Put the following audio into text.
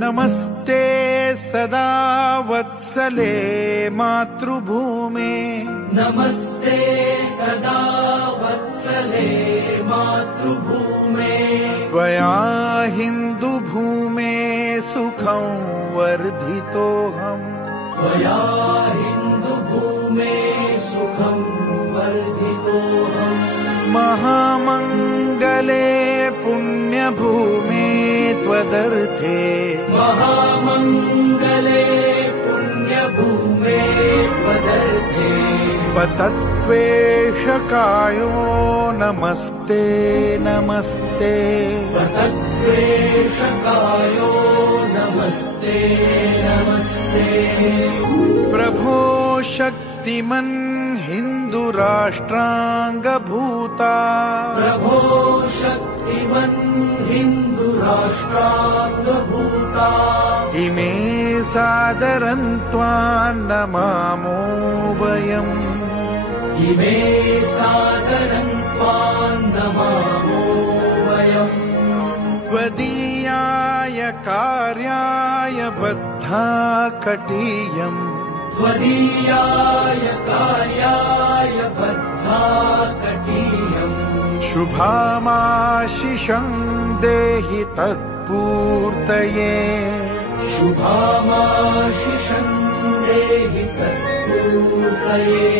नमस्ते सदा वत्सले मातृभूमे नमस्ते सदा वत्सले मातृभूमे त्वया हिन्दुभूमे सुखं वर्धितोऽहम् त्वया हिन्दुभूमे सुखं वर्धितोऽहम् महामङ्गले पुण्यभूमे त्वदर्थे महामङ्गले पुण्यभूमे त्वदर्थे पतत्वेषकायो नमस्ते नमस्ते पतत्वेषकायो नमस्ते नमस्ते प्रभो शक्तिमन् हिन्दुराष्ट्राङ्गभूता प्रभो शक्तिमन् हिन्दुराष्ट्राङ्गभूता इमे सादरं त्वां नमामो वयम् इमे सादरं त्वां नमामो वयम् त्वदीयाय कार्याय बद्धा कटीयम् त्वदीयाय कार्याय बद्धा कटीयम् शुभामाशिषं देहि तत्पूर्तये शुभामाशिषं देहि तत्पूर्तये